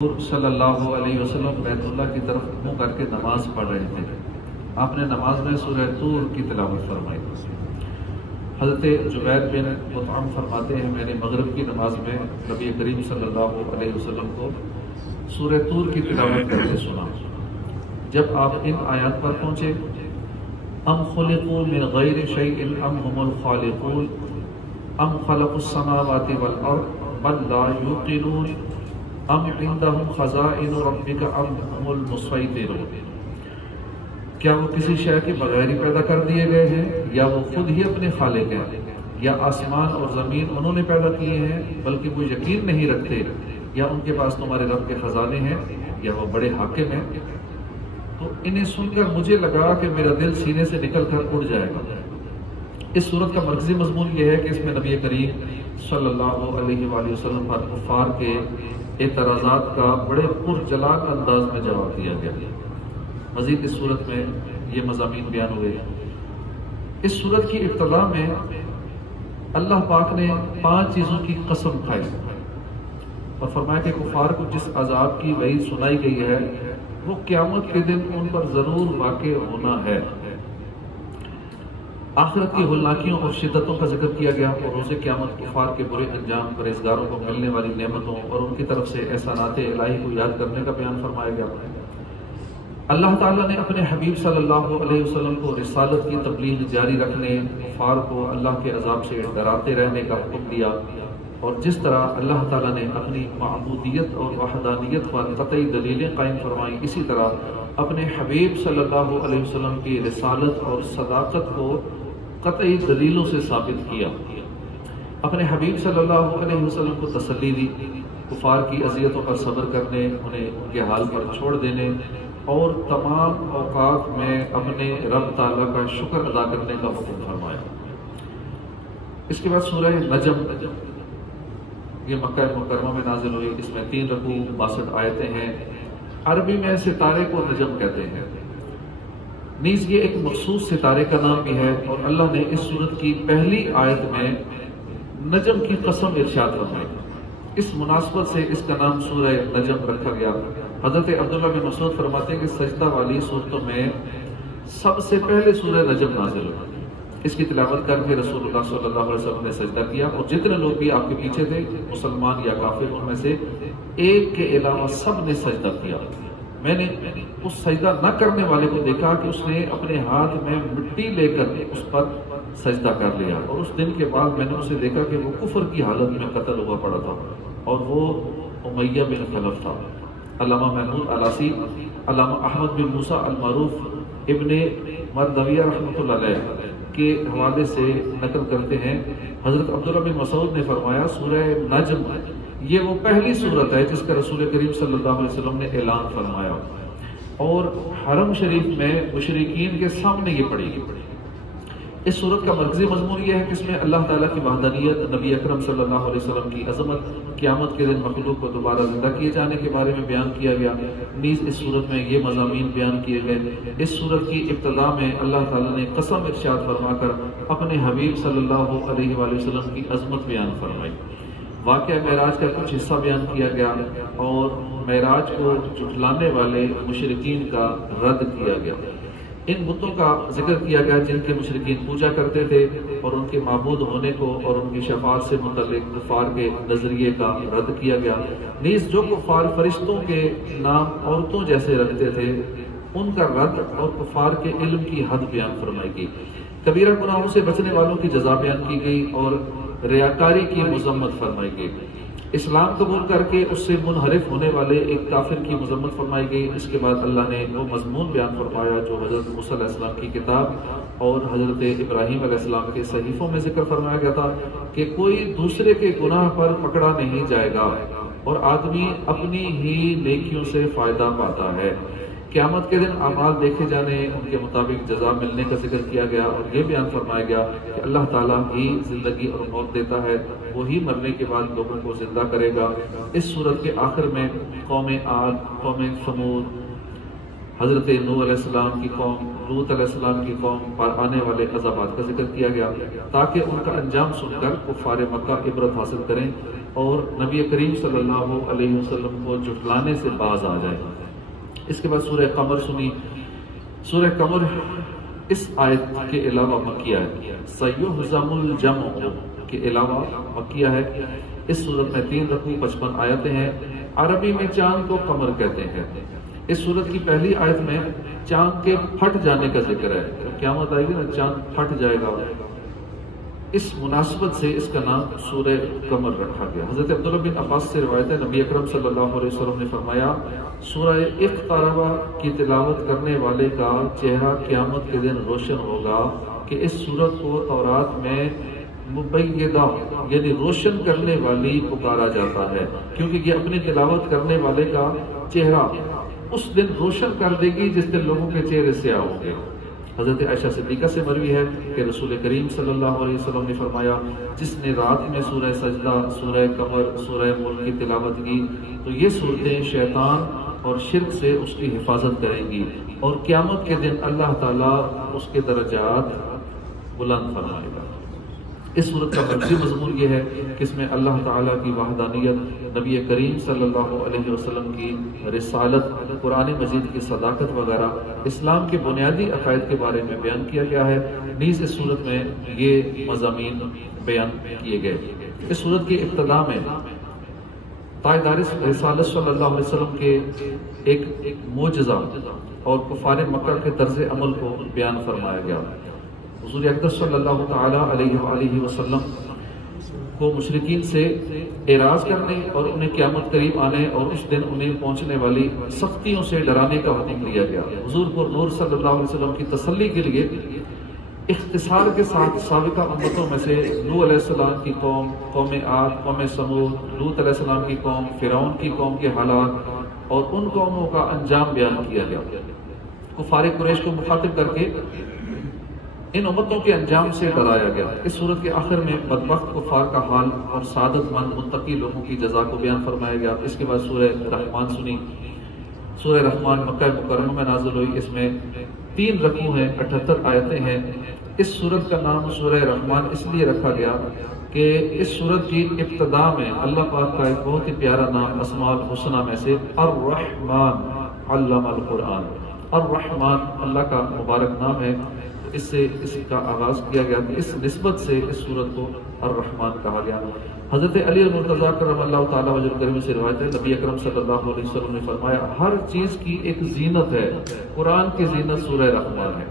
صلی اللہ علیہ وسلم بیت اللہ کی طرف منہ کر کے نماز پڑھ رہے تھے۔ آپ نے نماز میں سورہ طور کی تلاوت فرمائی۔ حضرت جبیر بن مطعم فرماتے ہیں میں نے مغرب کی نماز میں نبی کریم صلی اللہ علیہ وسلم کو سورہ طور کی تلاوت کرتے سنا۔ جب آپ ان آیات پر پہنچے ام خلقوا من غیر شیء ام هم الخالقون ام خلقوا السماوات والارض بل لا یوقنون ام عندهم خزائن ربک ام هم المسیطرون، کیا وہ کسی شے کے بغیر ہی پیدا کر دیے گئے ہیں یا وہ خود ہی اپنے خالق ہیں، یا آسمان اور زمین انہوں نے پیدا کیے ہیں بلکہ وہ یقین نہیں رکھتے، یا ان کے پاس تمہارے رب کے خزانے ہیں یا وہ بڑے حاکم ہیں۔ تو انہیں سن کر مجھے لگا کہ میرا دل سینے سے نکل کر اڑ جائے گا۔ اس صورت کا مرکزی مضمون یہ ہے کہ اس میں نبی کریم صلی اللہ علیہ وآلہ وسلم پر کفار کے اعتراضات کا بڑے پرجلاک انداز میں جواب دیا گیا۔ مزید اس صورت میں یہ مضامین بیان ہوئے۔ اس صورت کی ابتدا میں اللہ پاک نے 5 چیزوں کی قسم کھائی اور فرمایا کہ کفار کو جس عذاب کی وعید سنائی گئی ہے وہ قیامت کے دن ان پر ضرور واقع ہونا ہے۔ آخرت کی ہولناکیوں اور شدتوں کا ذکر کیا گیا اور روز قیامت کفار کے برے انجام، پرہیزگاروں کو ملنے والی نعمتوں اور ان کی طرف سے احسانات الہی کو یاد کرنے کا بیان فرمایا گیا۔ اللہ تعالیٰ نے اپنے حبیب صلی اللہ علیہ وسلم کو رسالت کی تبلیغ جاری رکھنے، کفار کو اللہ کے عذاب سے ڈراتے رہنے کا حکم دیا، اور جس طرح اللہ تعالیٰ نے اپنی معبودیت اور وحدانیت پر قطعی دلیلیں قائم فرمائیں، اسی طرح اپنے حبیب صلی اللہ علیہ وسلم کی رسالت اور صداقت کو قطعی دلیلوں سے ثابت کیا۔ اپنے حبیب صلی اللہ علیہ وسلم کو تسلی دی، کفار کی اذیتوں پر صبر کرنے، انہیں ان کے حال پر چھوڑ دینے اور تمام اوقات میں اپنے رب تعالیٰ کا شکر ادا کرنے کا حکم فرمایا۔ اس کے بعد سورہ نجم، یہ مکہ مکرمہ میں نازل ہوئی، اس میں 3 رکوع 62 آیتیں ہیں۔ عربی میں ستارے کو نجم کہتے ہیں، نیز یہ ایک مخصوص ستارے کا نام بھی ہے، اور اللہ نے اس سورت کی پہلی آیت میں نجم کی قسم ارشاد فرمائی۔ اس مناسبت سے اس کا نام سورہ نجم رکھا گیا۔ حضرت عبداللہ بن مسعود فرماتے ہیں کہ سجدہ والی صورتوں میں سب سے پہلے سورہ نجم نازل ہوئی۔ اس کی تلاوت کر کے رسول اللہ صلی اللہ علیہ وسلم نے سجدہ کیا، اور جتنے لوگ بھی آپ کے پیچھے تھے مسلمان یا کافر، ان میں سے ایک کے علاوہ سب نے سجدہ کیا۔ میں نے اس سجدہ نہ کرنے والے کو دیکھا کہ اس نے اپنے ہاتھ میں مٹی لے کر اس پر سجدہ کر لیا، اور اس دن کے بعد میں نے اسے دیکھا کہ وہ کفر کی حالت میں قتل ہوا پڑا تھا، اور وہ امیہ بن خلف تھا۔ علامہ محمود علاسی علامہ احمد بن موسیٰ المعروف ابن مردویہ رحمۃ اللہ علیہ کے حوالے سے نقل کرتے ہیں، حضرت عبداللہ بن مسعود نے فرمایا سورہ نجم یہ وہ پہلی صورت ہے جس کا رسول کریم صلی اللہ علیہ وسلم نے اعلان فرمایا، اور حرم شریف میں مشرکین کے سامنے یہ پڑھی گئی۔ اس صورت کا مرکزی مضمون یہ ہے کہ اس میں اللہ تعالیٰ کی وحدانیت، نبی اکرم صلی اللہ علیہ وسلم کی عظمت، قیامت کے دن مخلوق کو دوبارہ زندہ کیے جانے کے بارے میں بیان کیا گیا۔ نیز اس صورت میں یہ مضامین بیان کیے گئے۔ اس صورت کی ابتدا میں اللہ تعالیٰ نے قسم ارشاد فرما کر اپنے حبیب صلی اللہ علیہ وآلہ وسلم کی عظمت بیان فرمائی۔ واقعہ معراج کا کچھ حصہ بیان کیا گیا، اور معراج کو جھٹلانے والے مشرکین کا رد کیا گیا۔ ان بتوں کا ذکر کیا گیا جن کے مشرکین پوجا کرتے تھے، اور ان کے معبود ہونے کو اور ان کی شفاعت سے متعلق کفار کے نظریے کا رد کیا گیا۔ نیز جو کفار فرشتوں کے نام عورتوں جیسے رکھتے تھے ان کا رد اور کفار کے علم کی حد بیان فرمائی گئی۔ کبیرہ گناہوں سے بچنے والوں کی جزا بیان کی گئی، اور ریاکاری کی مذمت فرمائی گئی۔ اسلام قبول کر کے اس سے منحرف ہونے والے ایک کافر کی مذمت فرمائی گئی۔ اس کے بعد اللہ نے وہ مضمون بیان فرمایا جو حضرت موسیٰ علیہ السلام کی کتاب اور حضرت ابراہیم علیہ السلام کے صحیفوں میں ذکر فرمایا گیا تھا کہ کوئی دوسرے کے گناہ پر پکڑا نہیں جائے گا، اور آدمی اپنی ہی نیکیوں سے فائدہ پاتا ہے۔ قیامت کے دن اعمال دیکھے جانے، ان کے مطابق جزا ملنے کا ذکر کیا گیا، اور یہ بیان فرمایا گیا کہ اللہ تعالیٰ ہی زندگی اور موت دیتا ہے، وہی مرنے کے بعد لوگوں کو زندہ کرے گا۔ اس صورت کے آخر میں قوم عاد، قوم ثمود، حضرت نوح علیہ السلام کی قوم، لوط علیہ السلام کی قوم پر آنے والے عذابات کا ذکر کیا گیا تاکہ ان کا انجام سن کر کفار مکہ عبرت حاصل کریں اور نبی کریم صلی اللہ علیہ وسلم کو جھٹلانے سے باز آ جائے۔ اس کے بعد سورہ قمر سنی۔ سورہ قمر اس آیت کے علاوہ مکیہ ہے، سیہزم الجمع کے علاوہ مکیہ ہے۔ اس صورت میں 3 رکوع 55 آیتیں ہیں۔ عربی میں چاند کو قمر کہتے ہیں۔ اس صورت کی پہلی آیت میں چاند کے پھٹ جانے کا ذکر ہے، قیامت آئے گی نا چاند پھٹ جائے گا، اس مناسبت سے اس کا نام سورہ قمر رکھا گیا۔ حضرت عبداللہ بن عباس سے روایت ہے، نبی اکرم صلی اللہ علیہ وسلم نے فرمایا سورہ اقترب کی تلاوت کرنے والے کا چہرہ قیامت کے دن روشن ہوگا کہ اس سورت کو تورات میں مبیدہ یعنی روشن کرنے والی پکارا جاتا ہے، کیونکہ یہ اپنی تلاوت کرنے والے کا چہرہ اس دن روشن کر دے گی جس دن لوگوں کے چہرے سیاہ ہوں گے۔ حضرت عائشہ صدیقہ سے مروی ہے کہ رسول کریم صلی اللہ علیہ وسلم نے فرمایا جس نے رات میں سورہ سجدہ، سورہ قمر، سورہ ملک کی تلاوت کی تو یہ صورتیں شیطان اور شرک سے اس کی حفاظت کریں گی اور قیامت کے دن اللہ تعالیٰ اس کے درجات بلند فرمائے گا۔ اس صورت کا مرکزی مضمون یہ ہے کہ اس میں اللہ تعالیٰ کی وحدانیت، نبی کریم صلی اللہ علیہ وسلم کی رسالت، قرآن مجید کی صداقت وغیرہ اسلام کے بنیادی عقائد کے بارے میں بیان کیا گیا ہے۔ نیز اس صورت میں یہ مضامین بیان کیے گئے۔ اس صورت کی ابتدا میں تاجدار رسالت صلی اللہ علیہ وسلم کے ایک معجزہ اور کفار مکہ کے طرز عمل کو بیان فرمایا گیا۔ حضور اقدس صلی اللہ تعالی علیہ وآلہ وسلم کو مشرکین سے اعراض کرنے اور انہیں قیامت قریب آنے اور اس دن انہیں پہنچنے والی سختیوں سے ڈرانے کا حکم دیا گیا۔ حضور پر نور صلی اللہ علیہ وسلم کی تسلی کے لیے اختصار کے ساتھ سابقہ امتوں میں سے نوح علیہ السلام کی قوم، قوم عاد، قوم سمود، لوط علیہ السلام کی قوم، فرعون کی قوم کے حالات اور ان قوموں کا انجام بیان کیا گیا۔ کفار قریش کو مخاطب کر کے ان امتوں کے انجام سے ڈرایا گیا۔ اس صورت کے آخر میں بدبخت کفار کا حال اور سعادت مند متقی لوگوں کی جزا کو بیان فرمایا گیا۔ اس کے بعد سورہ رحمان سنی۔ سورہ رحمان مکہ مکرمہ میں نازل ہوئی۔ اس میں 3 رکوع ہیں، 78 آیتیں ہیں۔ اس سورت کا نام سورہ رحمان اس لیے رکھا گیا کہ اس سورت کی ابتدا میں اللہ پاک کا ایک بہت ہی پیارا نام اسماء الحسنہ میں سے الرحمن علم القرآن، الرحمن اللہ کا مبارک نام ہے، اس سے اس کا آغاز کیا گیا۔ اس نسبت سے اس سورت کو الرحمن کہا گیا۔ حضرت علی المرتضیٰ کرم اللہ تعالیٰ وجہ کریم سے روایت ہے، نبی اکرم صلی اللہ علیہ وسلم نے فرمایا ہر چیز کی ایک زینت ہے، قرآن کی زینت سورہ رحمان ہے۔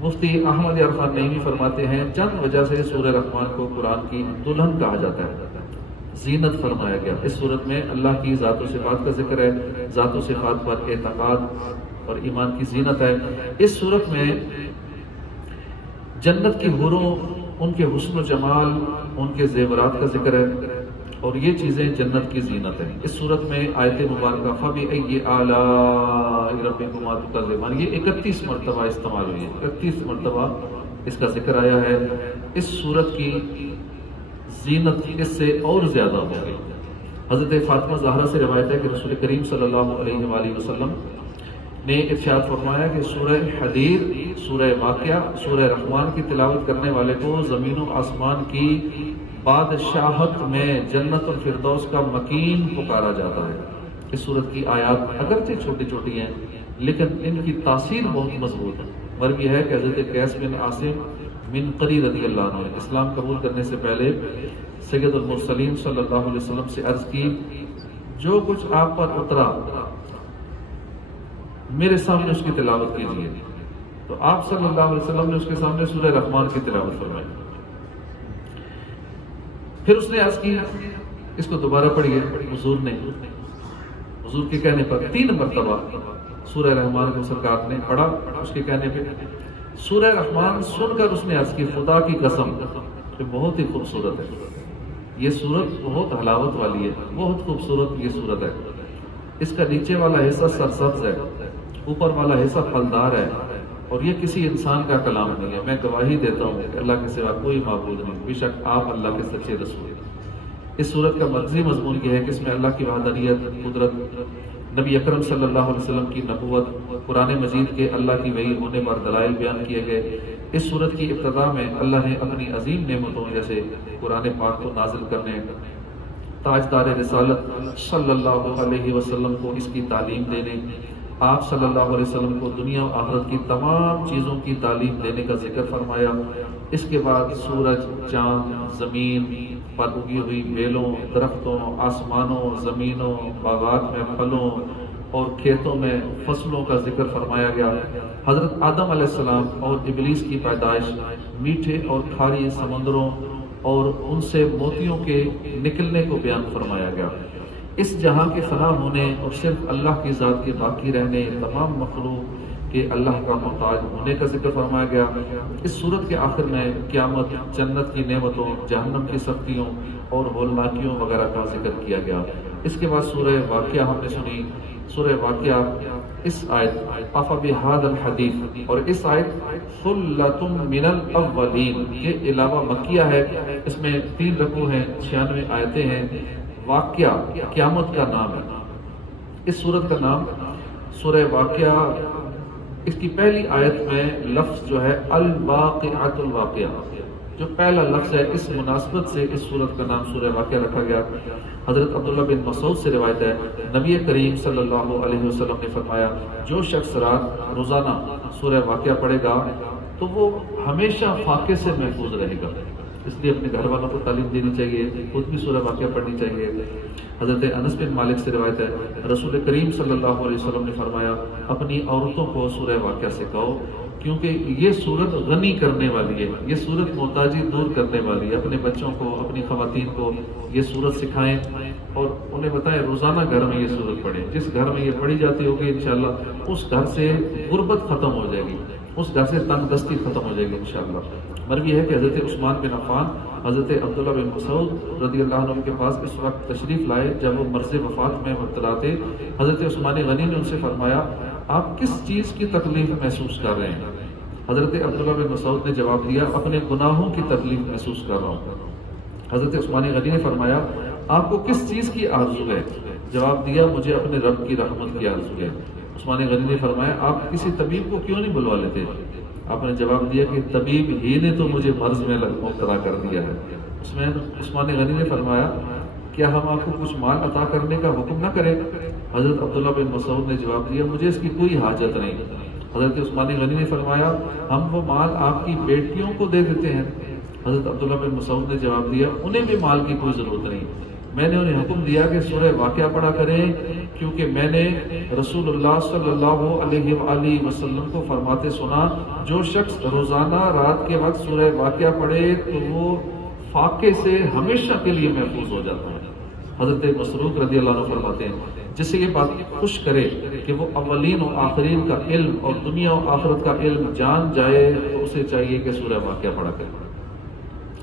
مفتی احمد یار خان نعیمی فرماتے ہیں چند وجہ سے سورہ رحمان کو قرآن کی دلہن کہا جاتا ہے، زینت فرمایا گیا۔ اس صورت میں اللہ کی ذات و صفات کا ذکر ہے، ذات و صفات پر اعتقاد اور ایمان کی زینت ہے۔ اس صورت میں جنت کی حوروں، ان کے حسن و جمال، ان کے زیورات کا ذکر ہے اور یہ چیزیں جنت کی زینت ہیں۔ اس صورت میں آیت مبارکہ فَبِأَيِّ آلَاءِ رَبِّكُمَا تُكَذِّبَانِ یہ 31 مرتبہ استعمال ہوئی ہے، 31 مرتبہ اس کا ذکر آیا ہے۔ اس صورت کی زینت اس سے اور زیادہ ہو گئی۔ حضرت فاطمہ زہرا سے روایت ہے کہ رسول کریم صلی اللہ علیہ وآلہ وسلم نے ارشاد فرمایا کہ سورہ حدید، سورہ واقعہ، سورہ رحمان کی تلاوت کرنے والے کو زمین و آسمان کی بادشاہت میں جنت الفردوس کا مکین پکارا جاتا ہے۔ اس صورت کی آیات اگرچہ چھوٹی چھوٹی ہیں لیکن ان کی تاثیر بہت مضبوط ہے۔ مروی ہے کہ حضرت قیس بن عاصم من قری رضی اللہ عنہ نے اسلام قبول کرنے سے پہلے سید المرسلین صلی اللہ علیہ وسلم سے عرض کی جو کچھ آپ پر اترا میرے سامنے اس کی تلاوت کیجیے، تو آپ صلی اللہ علیہ وسلم نے اس کے سامنے سورہ رحمان کی تلاوت فرمائی۔ پھر اس نے عرض کی اس کو دوبارہ پڑھیے، حضور نے حضور کے کہنے پر 3 مرتبہ سورہ رحمان کو سرکار نے پڑھا۔ اس کے کہنے پہ سورہ رحمان سن کر اس نے عرض کی خدا کی قسم کہ بہت ہی خوبصورت ہے یہ سورت، بہت حلاوت والی ہے، بہت خوبصورت یہ سورت ہے، اس کا نیچے والا حصہ سرسبز ہے، اوپر والا حصہ پھلدار ہے اور یہ کسی انسان کا کلام نہیں ہے۔ میں گواہی دیتا ہوں کہ اللہ کے سوا کوئی معبود نہیں، بے شک آپ اللہ کے سچے رسول ہیں۔ اس سورت کا مرکزی مضمون یہ ہے کہ اس میں اللہ کی وحدانیت، قدرت نبی اکرم صلی اللہ علیہ وسلم کی نبوت، قرآن مجید کے اللہ کی وحی ہونے پر دلائل بیان کیے گئے۔ اس صورت کی ابتدا میں اللہ نے اپنی عظیم نعمتوں جیسے قرآن پاک کو نازل کرنے، تاجدار رسالت صلی اللہ علیہ وسلم کو اس کی تعلیم دینے، آپ صلی اللہ علیہ وسلم کو دنیا و آخرت کی تمام چیزوں کی تعلیم دینے کا ذکر فرمایا۔ اس کے بعد سورج، چاند، زمین پر اگی ہوئی بیلوں، درختوں، آسمانوں، زمینوں، باغات میں پھلوں اور کھیتوں میں فصلوں کا ذکر فرمایا گیا۔ حضرت آدم علیہ السلام اور ابلیس کی پیدائش، میٹھے اور کھاری سمندروں اور ان سے موتیوں کے نکلنے کو بیان فرمایا گیا۔ اس جہاں کے فنا ہونے اور صرف اللہ کی ذات کے باقی رہنے، تمام مخلوق کے اللہ کا محتاج ہونے کا ذکر فرمایا گیا۔ اس صورت کے آخر میں قیامت، جنت کی نعمتوں، جہنم کی سختیوں اور ہولناکیوں وغیرہ کا ذکر کیا گیا۔ اس کے بعد سورہ واقعہ ہم نے سنی۔ سورہ واقعہ اس آیت افبہذا الحدیث اور اس آیت ثلۃ من الاولین کے علاوہ مکیہ ہے۔ اس میں 3 رکوع ہیں، 96 آیتیں ہیں۔ واقعہ قیامت کا نام ہے۔ اس سورت کا نام سورہ واقعہ، اس کی پہلی آیت میں لفظ جو ہے الواقعۃ الواقعہ، جو پہلا لفظ ہے، اس مناسبت سے اس سورت کا نام سورہ واقعہ رکھا گیا۔ حضرت عبداللہ بن مسعود سے روایت ہے، نبی کریم صلی اللہ علیہ وسلم نے فرمایا، جو شخص رات روزانہ سورہ واقعہ پڑھے گا تو وہ ہمیشہ فاقے سے محفوظ رہے گا۔ اس لیے اپنے گھر والوں کو تعلیم دینی چاہیے، خود بھی سورہ واقعہ پڑھنی چاہیے۔ حضرت انس بن مالک سے روایت ہے، رسول کریم صلی اللہ علیہ وسلم نے فرمایا، اپنی عورتوں کو سورہ واقعہ سکھاؤ، کیونکہ یہ سورت غنی کرنے والی ہے، یہ سورت محتاجی دور کرنے والی ہے۔ اپنے بچوں کو، اپنی خواتین کو یہ سورت سکھائیں اور انہیں بتائیں روزانہ گھر میں یہ سورت پڑھیں۔ جس گھر میں یہ پڑھی جاتی ہوگی انشاءاللہ اس گھر سے غربت ختم ہو جائے گی، اس گھر سے تنگ دستی ختم ہو جائے گی انشاءاللہ۔ مروی ہے کہ حضرت عثمان بن عفان حضرت عبداللہ بن مسعود رضی اللہ عنہ کے پاس اس وقت تشریف لائے جب وہ مرض وفات میں مبتلا تھے۔ حضرت عثمان غنی نے ان سے فرمایا، آپ کس چیز کی تکلیف محسوس کر رہے ہیں؟ حضرت عبداللہ بن مسعود نے جواب دیا، اپنے گناہوں کی تکلیف محسوس کر رہا ہوں۔ حضرت عثمان غنی نے فرمایا، آپ کو کس چیز کی آرزو ہے؟ جواب دیا، مجھے اپنے رب کی رحمت کی آرزو ہے۔ عثمان غنی نے فرمایا، آپ کسی طبیب کو کیوں نہیں بلوا لیتے؟ آپ نے جواب دیا کہ طبیب ہی نے تو مجھے مرض میں مبتلا کر دیا ہے۔ عثمان غنی نے فرمایا، کیا ہم آپ کو کچھ مال عطا کرنے کا حکم نہ کریں؟ حضرت عبداللہ بن مسعود نے جواب دیا، مجھے اس کی کوئی حاجت نہیں۔ حضرت عثمان غنی نے فرمایا، ہم وہ مال آپ کی بیٹیوں کو دے دیتے ہیں۔ حضرت عبداللہ بن مسعود نے جواب دیا، انہیں بھی مال کی کوئی ضرورت نہیں، میں نے انہیں حکم دیا کہ سورہ واقعہ پڑھا کریں، کیونکہ میں نے رسول اللہ صلی اللہ علیہ وآلہ وسلم کو فرماتے سنا، جو شخص روزانہ رات کے وقت سورہ واقعہ پڑھے تو وہ فاقے سے ہمیشہ کے لیے محفوظ ہو جاتا ہے۔ حضرت مسروق رضی اللہ عنہ فرماتے ہیں، جس سے یہ بات خوش کرے کہ وہ اولین و آخرین کا علم اور دنیا و آخرت کا علم جان جائے تو اسے چاہیے کہ سورہ واقعہ پڑھا کرے۔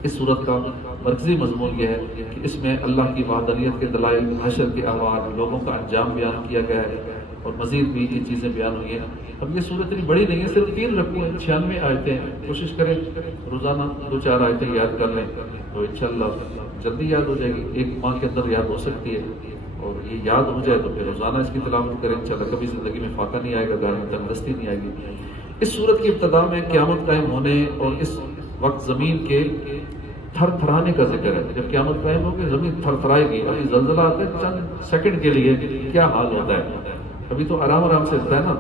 اس صورت کا مرکزی مضمون یہ ہے کہ اس میں اللہ کی وحدانیت کے دلائل، حشر کے احوال، لوگوں کا انجام بیان کیا گیا ہے اور مزید بھی یہ چیزیں بیان ہوئی ہیں۔ اب یہ صورت اتنی بڑی نہیں ہے، صرف 3 رکوع ہیں، 96 آیتیں ہیں۔ کوشش کریں روزانہ 2-4 آیتیں یاد کر لیں تو انشاءاللہ جلدی یاد ہو جائے گی، 1 ماہ کے اندر یاد ہو سکتی ہے، اور یہ یاد ہو جائے تو پھر روزانہ اس کی تلاوت کریں انشاءاللہ، کبھی زندگی میں فاقہ نہیں آئے گا، گھر میں تندرستی نہیں آئے گی۔ اس صورت کی ابتدا میں قیامت قائم ہونے اور اس وقت زمین کے تھر تھرانے کا ذکر ہے۔ جب قیامت قائم ہوگی زمین تھر تھرائے گی، ابھی زلزلہ آتا ہے چند سیکنڈ کے لیے کیا حال ہوتا ہے، ابھی تو آرام آرام سے ہوتا ہے نا،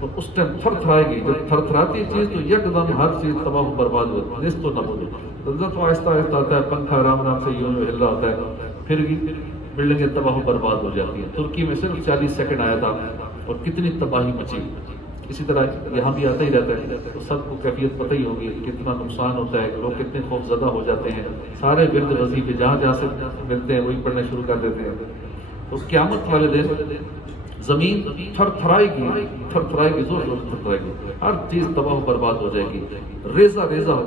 تو اس ٹائم تھر تھرائے گی، جب تھر تھراتی چیز تو یک دم ہر چیز تباہ و برباد ہوتی ہے، تو نہ بولے، زلزلہ تو آہستہ آہستہ آتا ہے، پنکھا آرام آرام سے یوں ہل رہا ہوتا ہے، پھر بلڈنگیں تباہ و برباد ہو جاتی ہیں۔ ترکی میں صرف 40 سیکنڈ آیا تھا اور کتنی تباہی مچی۔ اسی طرح یہاں بھی آتا ہی رہتا ہے، تو سب کو کیفیت پتہ ہی ہوگی کتنا نقصان ہوتا ہے، لوگ کتنے خوف زدہ ہو جاتے ہیں، سارے ورد وظیفے جہاں جہاں سے ملتے ہیں وہی پڑھنے شروع کر دیتے ہیں۔ تو قیامت والے دن زمین تھر تھرائے گی، زور تھر تھرائے گی، ہر چیز تباہ و برباد ہو جائے گی، ریزہ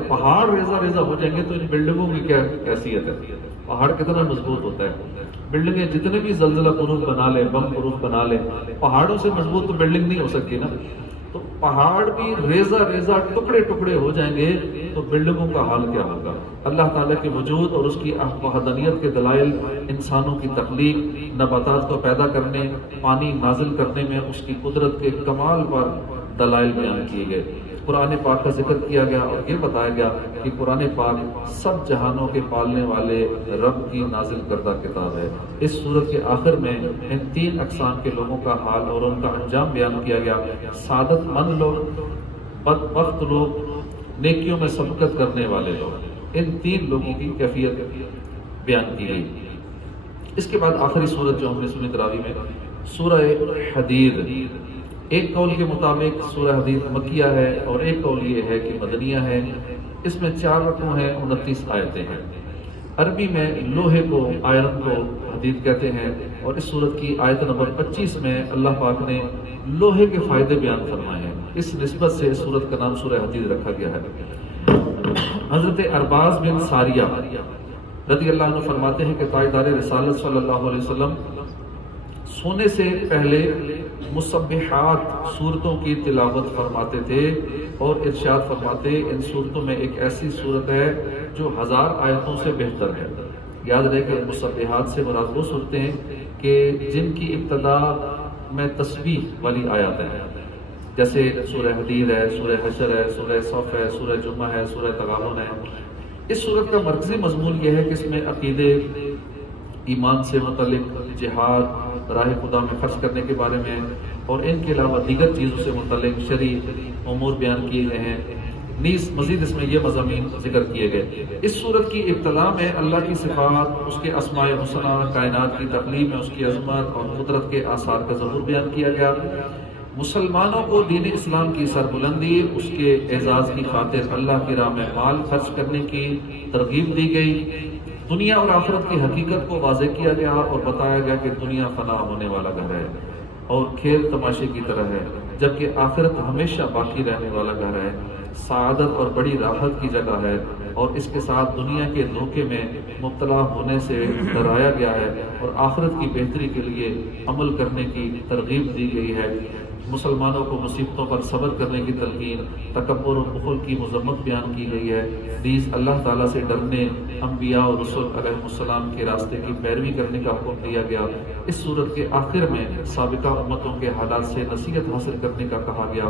پہاڑ ریزہ ہو جائیں گے۔ تو ان بلڈنگوں کی کیا حیثیت ہے، پہاڑ کتنا مضبوط ہوتا ہے، بلڈنگیں جتنے بھی زلزلہ پروف بنا لیں، بم پروف بنا لیں، پہاڑوں سے مضبوط تو بلڈنگ نہیں ہو سکتی نا، تو پہاڑ بھی ریزہ ٹکڑے ہو جائیں گے تو بلڈنگوں کا حال کیا ہوگا۔ اللہ تعالیٰ کے وجود اور اس کی وحدانیت کے دلائل، انسانوں کی تخلیق، نباتات کو پیدا کرنے، پانی نازل کرنے میں اس کی قدرت کے کمال پر دلائل بیان کیے گئے۔ قرآن پاک کا ذکر کیا گیا اور یہ بتایا گیا کہ قرآن پاک سب جہانوں کے پالنے والے رب کی نازل کردہ کتاب ہے۔ اس سورت کے آخر میں ان تین اقسام کے لوگوں کا حال اور ان کا انجام بیان کیا گیا۔ سعادت مند لوگ، بدبخت لوگ، نیکیوں میں سبقت کرنے والے لوگ، ان تین لوگوں کی کیفیت بیان کی گئی۔ اس کے بعد آخری سورت جو ہم نے سنی تراویح میں، سورہ حدید۔ ایک قول کے مطابق سورہ حدید مکیہ ہے اور ایک قول یہ ہے کہ مدنیہ ہے۔ اس میں 4 رکوع ہیں، 29 آیتیں ہیں۔ عربی میں لوہے کو، آئرن کو حدید کہتے ہیں، اور اس سورت کی آیت نمبر 25 میں اللہ پاک نے لوہے کے فائدے بیان فرمائے ہیں۔ اس نسبت سے اس سورت کا نام سورہ حدید رکھا گیا ہے۔ حضرت ارباز بن ساریہ رضی اللہ عنہ فرماتے ہیں کہ تاجدار رسالت صلی اللہ علیہ وسلم سونے سے پہلے مسبحات سورتوں کی تلاوت فرماتے تھے اور ارشاد فرماتے ان سورتوں میں ایک ایسی سورت ہے جو 1000 آیتوں سے بہتر ہے۔ یاد رہے کہ مسبحات سے مراد وہ صورتیں ہیں کہ جن کی ابتدا میں تسبیح والی آیات ہیں، جیسے سورہ حدید ہے، سورہ حشر ہے، سورہ صف ہے، سورہ جمعہ ہے، سورہ تغابن ہے۔ اس سورت کا مرکزی مضمون یہ ہے کہ اس میں عقیدے، ایمان سے متعلق، جہاد، راہ خدا میں خرچ کرنے کے بارے میں اور ان کے علاوہ دیگر چیزوں سے متعلق شرعی امور بیان کیے گئے ہیں۔ نیز مزید اس میں یہ مضامین ذکر کیے گئے۔ اس سورت کی ابتدا میں اللہ کی صفات، اس کے اسماء حسنہ، کائنات کی تقلیم میں اس کی عظمت اور قدرت کے آثار کا ظہور بیان کیا گیا۔ مسلمانوں کو دین اسلام کی سربلندی، اس کے اعزاز کی خاطر اللہ کی راہ میں مال خرچ کرنے کی ترغیب دی گئی۔ دنیا اور آخرت کی حقیقت کو واضح کیا گیا اور بتایا گیا کہ دنیا فنا ہونے والا گھر ہے اور کھیل تماشے کی طرح ہے، جبکہ آخرت ہمیشہ باقی رہنے والا گھر ہے، سعادت اور بڑی راحت کی جگہ ہے، اور اس کے ساتھ دنیا کے دھوکے میں مبتلا ہونے سے ڈرایا گیا ہے اور آخرت کی بہتری کے لیے عمل کرنے کی ترغیب دی گئی ہے۔ مسلمانوں کو مصیبتوں پر صبر کرنے کی تلقین، تکبر اور بخل کی مذمت بیان کی گئی ہے۔ نیز اللہ تعالیٰ سے ڈرنے، انبیاء اور رسول علیہ السلام کے راستے کی پیروی کرنے کا حکم دیا گیا۔ اس سورت کے آخر میں سابقہ امتوں کے حالات سے نصیحت حاصل کرنے کا کہا گیا۔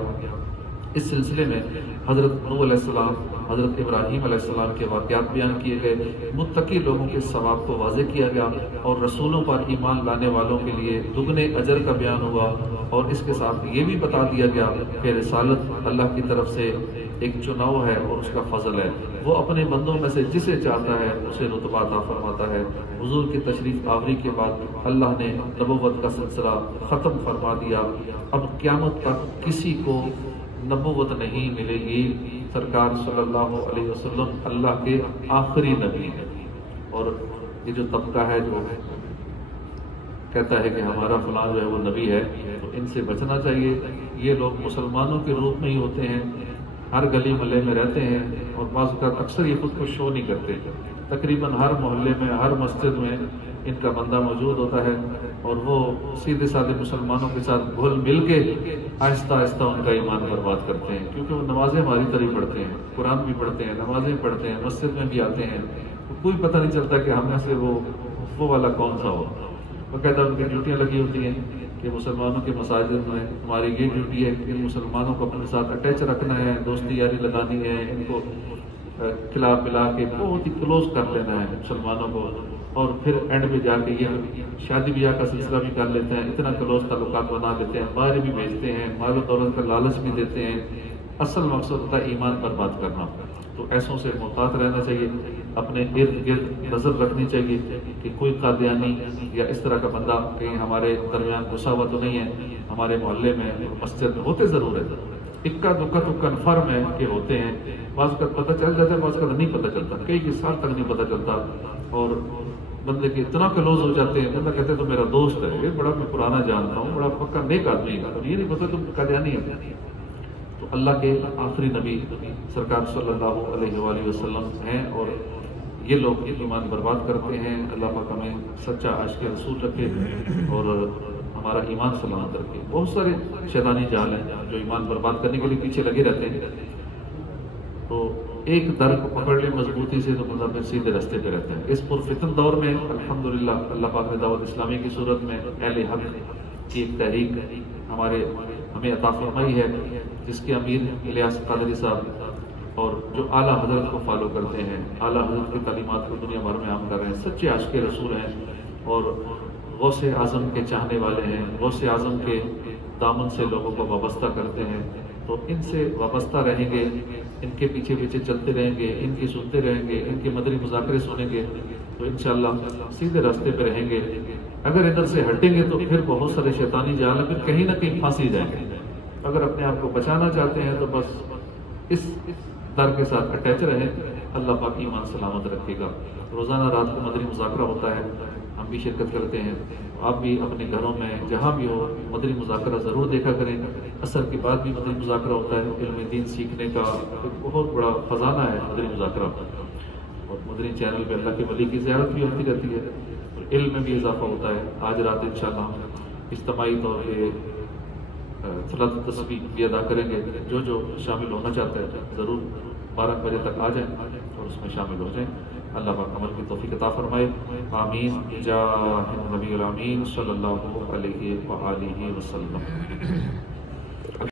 اس سلسلے میں حضرت نوح علیہ السلام، حضرت ابراہیم علیہ السلام کے واقعات بیان کیے گئے، متقی لوگوں کے ثواب کو واضح کیا گیا اور رسولوں پر ایمان لانے والوں کے لیے دگنے اجر کا بیان ہوا، اور اس کے ساتھ یہ بھی بتا دیا گیا کہ رسالت اللہ کی طرف سے ایک چناؤ ہے اور اس کا فضل ہے، وہ اپنے بندوں میں سے جسے چاہتا ہے اسے رتبہ عطا فرماتا ہے۔ حضور کی تشریف آوری کے بعد اللہ نے نبوت کا سلسلہ ختم فرما دیا۔ اب قیامت تک کسی کو نبوت نہیں ملے گی۔ سرکار صلی اللہ علیہ وسلم اللہ کے آخری نبی ہیں، اور یہ جو طبقہ ہے جو کہتا ہے کہ ہمارا فلاں جو ہے وہ نبی ہے، تو ان سے بچنا چاہیے۔ یہ لوگ مسلمانوں کے روپ میں ہی ہوتے ہیں، ہر گلی محلے میں رہتے ہیں، اور بعض اوقات اکثر یہ خود کو شو نہیں کرتے۔ تقریباً ہر محلے میں، ہر مسجد میں ان کا بندہ موجود ہوتا ہے، اور وہ سیدھے سادھے مسلمانوں کے ساتھ گھل مل کے آہستہ آہستہ ان کا ایمان برباد کرتے ہیں، کیونکہ وہ نمازیں ہماری طرح پڑھتے ہیں، قرآن بھی پڑھتے ہیں، نمازیں پڑھتے ہیں، مسجد میں بھی آتے ہیں، کوئی پتہ نہیں چلتا کہ ہم میں سے وہ والا کون سا ہو۔ وہ کہتا ہے ان کی ڈیوٹیاں لگی ہوتی ہیں کہ مسلمانوں کے مساجد میں ہماری یہ ڈیوٹی ہے کہ مسلمانوں کو اپنے ساتھ اٹیچ رکھنا ہے، دوستی یاری لگانی ہے، ان کو کھلا پلا کے بہت ہی کلوز کر لینا ہے مسلمانوں کو، اور پھر اینڈ میں جا کے یہ شادی بیاہ کا سلسلہ بھی کر لیتے ہیں، اتنا کلوز تعلقات بنا لیتے ہیں، باہر بھی بھیجتے ہیں، مال و دولت کا لالچ بھی دیتے ہیں۔ اصل مقصد ہوتا ہے ایمان برباد کرنا۔ تو ایسوں سے محتاط رہنا چاہیے، اپنے ارد گرد نظر رکھنی چاہیے کہ کوئی قادیانی یا اس طرح کا بندہ کہیں ہمارے درمیان گھسا ہوا تو نہیں ہے۔ ہمارے محلے میں، مسجد میں ہوتے ضرور ہے، اکا دکا تو کنفرم ہے کہ ہوتے ہیں، بعض کا پتہ چل جاتا ہے، بعض کا نہیں پتہ چلتا، کئی سال تک نہیں پتہ چلتا، اور بندے کے اتنا کلوز ہو جاتے ہیں، بندہ کہتے ہیں تو میرا دوست ہے، یہ بڑا میں پرانا جانتا ہوں، بڑا پکا نیک آدمی ہے، اور یہ نہیں پتہ تم قادیانی ہے۔ تو اللہ کے آخری نبی سرکار صلی اللہ علیہ وآلہ وسلم ہیں، اور یہ لوگ ایمان برباد کرتے ہیں۔ اللہ پاک ہمیں سچا عاشق رسول رکھے اور ہمارا ایمان سلامت رکھے۔ بہت سارے شیطانی جال ہیں جو ایمان برباد کرنے کے لیے پیچھے لگے رہتے ہیں۔ تو ایک در کو پکڑ لیں مضبوطی سے تو بندہ پھر سیدھے راستے پہ رہتا ہے۔ اس پرفتن دور میں الحمدللہ اللہ پاک نے دعوت اسلامی کی صورت میں اہل حق کی ایک تحریک ہمیں عطا فرمائی ہے، جس کے امیر الیاس قادری صاحب اور جو اعلیٰ حضرت کو فالو کرتے ہیں، اعلیٰ حضرت کی تعلیمات کو دنیا بھر میں عام کر رہے ہیں، سچے عاشق رسول ہیں اور غوث اعظم کے چاہنے والے ہیں، غوث اعظم کے دامن سے لوگوں کو وابستہ کرتے ہیں، تو ان سے وابستہ رہیں گے، ان کے پیچھے پیچھے چلتے رہیں گے، ان کی سنتے رہیں گے، ان کے مدنی مذاکرے سنیں گے تو انشاءاللہ سیدھے راستے پہ رہیں گے۔ اگر ادھر سے ہٹیں گے تو پھر بہت سارے شیطانی جال ہیں، پھر کہیں نہ کہیں پھانسی جائیں گے۔ اگر اپنے آپ کو بچانا چاہتے ہیں تو بس اس در کے ساتھ اٹیچ رہیں، اللہ پاک ایمان سلامت رکھے گا۔ روزانہ رات کو مدنی مذاکرہ ہوتا ہے، ہم بھی شرکت کرتے ہیں، آپ بھی اپنے گھروں میں جہاں بھی ہو مدنی مذاکرہ ضرور دیکھا کریں۔ عصر کے بعد بھی مدنی مذاکرہ ہوتا ہے، علم دین سیکھنے کا ایک بہت بڑا خزانہ ہے مدنی مذاکرہ، اور مدنی چینل پہ اللہ کے ولی کی زیارت بھی ہوتی رہتی ہے اور علم میں بھی اضافہ ہوتا ہے۔ آج رات انشاءاللہ ہم اجتماعی طور پہ صلاۃ التسبیح بھی ادا کریں گے۔ جو شامل ہونا چاہتا ہے ضرور 12 بجے تک آ جائیں اور اس میں شامل ہو جائیں۔ اللہ پاک عمل کی توفیق عطا فرمائے، آمین جاہ النبی الامین صلی اللہ علیہ وآلہ وسلم۔